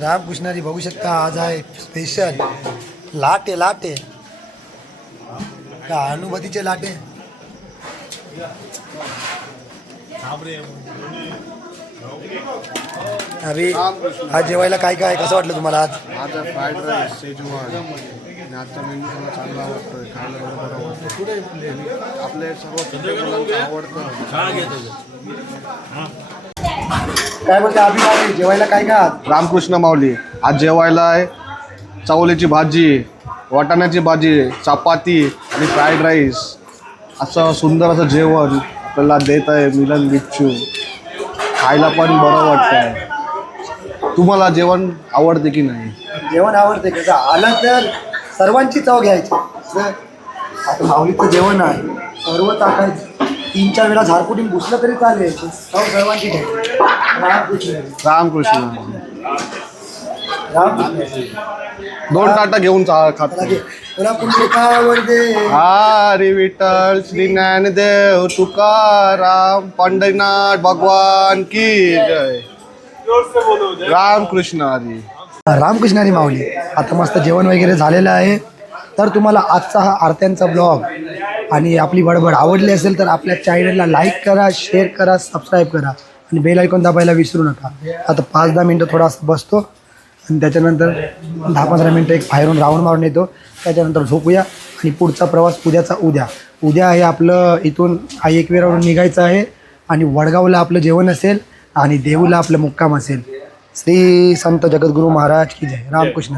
रामकृष्णारी बघू शकता आज आहे स्पेशल लाटे लाटे का अनुभूतीचे लाटे अभि आज जेवायला काय काय कसं वाटलं तुम्हाला आज? आज फ्राईड राईस शेजवान आणि आजचा मेन्यू मला चांगला आवडतोय, खायला बरं वाटतं. आपले सर्व मुलांना आवडतं. काय बोलते अभि भाई, जेवायला काय काय आज? रामकृष्ण माऊली आज जेवायला आहे चवलीची भाजी, वाटाण्याची भाजी, चपाती आणि फ्राईड राईस. असं सुंदर असं जेवण आपल्याला देत आहे मिलन बिच्चू. खायला पण बरं वाटतंय. तुम्हाला जेवण आवडते की नाही? जेवण आवडते कसं आलं तर सर्वांची चव घ्यायची. आता माऊलीचं जेवण आहे, सर्व टाकायचं. 3-4 वेळा झारपुटीन घुसलं तरी चालेल, चव सर्वांची घ्यायची. रामकृष्ण. दोन ताटा घेऊन खातो. तुला पुढे काय आवडते? हरी विठ्ठल श्री ज्ञानदेव तुकाराम पंढरीनाथ भगवान की जय. रामकृष्ण हरी. रामकृष्ण हरी माऊली. आता मस्त जेवण वगैरे झालेलं आहे. तर तुम्हाला आजचा हा आरत्यांचा ब्लॉग आणि आपली बडबड आवडली असेल तर आपल्या चॅनलला लाईक करा, शेअर करा, सबस्क्राईब करा आणि बेल आयकॉन दाबायला विसरू नका. आता 5-10 मिनटं थोडासा बसतो आणि त्याच्यानंतर 10-15 मिनटं एक बाहेरून राऊंड मारून येतो. त्याच्यानंतर झोपूया आणि पुढचा प्रवास उद्या आहे आपलं. इथून एकवेरावरून निघायचं आहे आणि वडगावला आपलं जेवण असेल आणि देऊला आपलं मुक्काम असेल. श्री संत जगद्गुरू महाराज की जय. रामकृष्ण.